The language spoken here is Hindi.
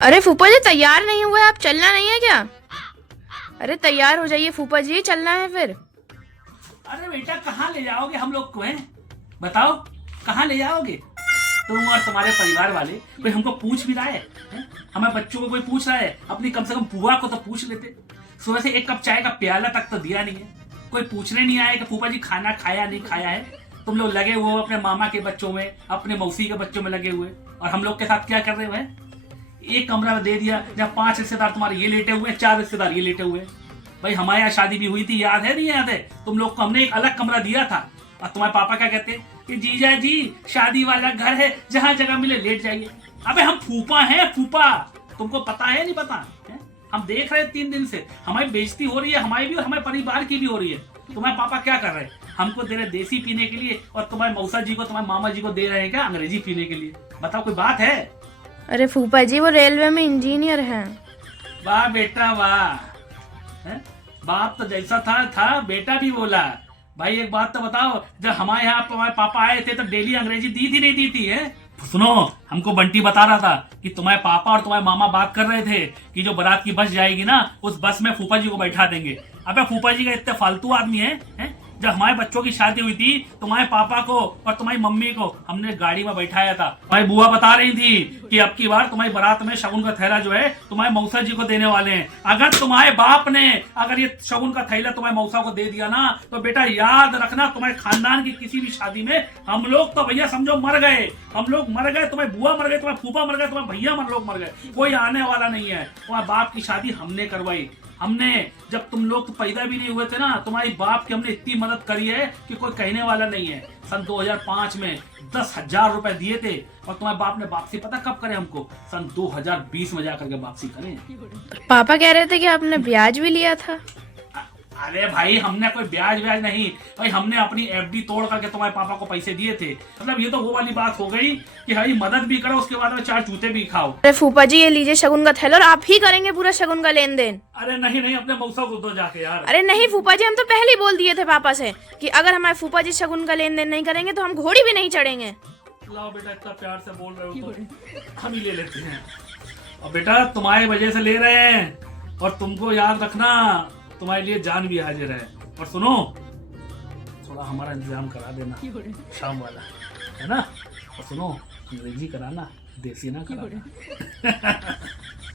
अरे फूफा जी तैयार नहीं हुए आप, चलना नहीं है क्या? अरे तैयार हो जाइए फूफा जी, चलना है फिर। अरे बेटा कहाँ ले जाओगे हम लोग को? हैं बताओ, कहाँ ले जाओगे? तुम और तुम्हारे परिवार वाले कोई हमको पूछ भी रहा है? हैं? हमारे बच्चों को कोई पूछ रहा है? अपनी कम से कम बुआ को तो पूछ लेते। सुबह से एक कप चाय का प्याला तक तो दिया नहीं है। कोई पूछने नहीं आया कि फूफा जी खाना खाया नहीं खाया है। तुम लोग लगे हुए हो अपने मामा के बच्चों में, अपने मौसी के बच्चों में लगे हुए, और हम लोग के साथ क्या कर रहे हो? एक कमरा दे दिया जब 5 रिश्तेदार तुम्हारे ये लेटे हुए, 4 रिश्तेदार ये लेटे हुए। भाई हमारे यहाँ शादी भी हुई थी, याद है नहीं याद है? तुम लोग को हमने एक अलग कमरा दिया था, और तुम्हारे पापा क्या कहते कि जीजा जी शादी वाला घर है, जहाँ जगह मिले लेट जाइए। अबे हम फूफा हैं, फूफा। तुमको पता है नहीं पता है? हम देख रहे हैं 3 दिन से हमारी बेइज्जती हो रही है, हमारी भी और हमारे परिवार की भी हो रही है। तुम्हारे पापा क्या कर रहे हैं? हमको दे रहे देसी पीने के लिए, और तुम्हारे मौसा जी को, तुम्हारे मामा जी को दे रहे हैं क्या अंग्रेजी पीने के लिए? बताओ, कोई बात है? अरे फूफा जी वो रेलवे में इंजीनियर हैं। वाह बेटा वाह। हैं? बाप तो जैसा था बेटा भी बोला। भाई एक बात तो बताओ, जब हमारे यहाँ तुम्हारे पापा आए थे तो डेली अंग्रेजी दी थी नहीं दी थी? है सुनो, हमको बंटी बता रहा था कि तुम्हारे पापा और तुम्हारे मामा बात कर रहे थे कि जो बारात की बस जाएगी ना, उस बस में फूफा जी को बैठा देंगे। अबे फूफा जी का इतने फालतू आदमी है? जब हमारे बच्चों की शादी हुई थी, तुम्हारे पापा को और तुम्हारी मम्मी को हमने गाड़ी में बैठाया था। भाई बुआ बता रही थी कि अब की बार तुम्हारी बारात में शगुन का थैला जो है तुम्हारे मौसा जी को देने वाले हैं। अगर तुम्हारे बाप ने अगर ये शगुन का थैला तुम्हारे मौसा को दे दिया ना, तो बेटा याद रखना, तुम्हारे खानदान की किसी भी शादी में हम लोग तो भैया समझो मर गए। हम लोग मर गए, तुम्हारे बुआ मर गए, तुम्हारे फूफा मर गए, तुम्हारे भैया लोग मर गए, कोई आने वाला नहीं है। तुम्हारे बाप की शादी हमने करवाई। हमने, जब तुम लोग तो पैदा भी नहीं हुए थे ना, तुम्हारी बाप की हमने इतनी मदद करी है कि कोई कहने वाला नहीं है। सन 2005 में 10,000 रुपए दिए थे, और तुम्हारे बाप ने वापसी पता कब करे हमको? सन 2020 में जाकर के वापसी करें। पापा कह रहे थे कि आपने ब्याज भी लिया था। अरे भाई हमने कोई ब्याज नहीं भाई, हमने अपनी एफडी तोड़ करके तुम्हारे पापा को पैसे दिए थे। मतलब ये तो वो वाली बात हो गई कि भाई मदद भी करो, उसके बाद में 4 जूते भी खाओ। अरे फूफा जी ये लीजिए शगुन का थैला, और आप ही करेंगे पूरा शगुन का लेन देन। अरे नहीं नहीं, अपने मौसा को दो जाके यार। अरे नहीं फूफा जी, हम तो पहले ही बोल दिए थे पापा से कि अगर हमारे फूफा जी शगुन का लेन देन नहीं करेंगे तो हम घोड़ी भी नहीं चढ़ेंगे। लाओ बेटा, इतना प्यार से बोल रहे हो तो हम ही ले लेते हैं। और बेटा तुम्हारी वजह से ले रहे हैं, और तुमको याद रखना तुम्हारे लिए जान भी हाजिर है। और सुनो, थोड़ा हमारा इंतजाम करा देना शाम वाला, है ना? और सुनो, अंग्रेजी कराना, देसी ना कराना।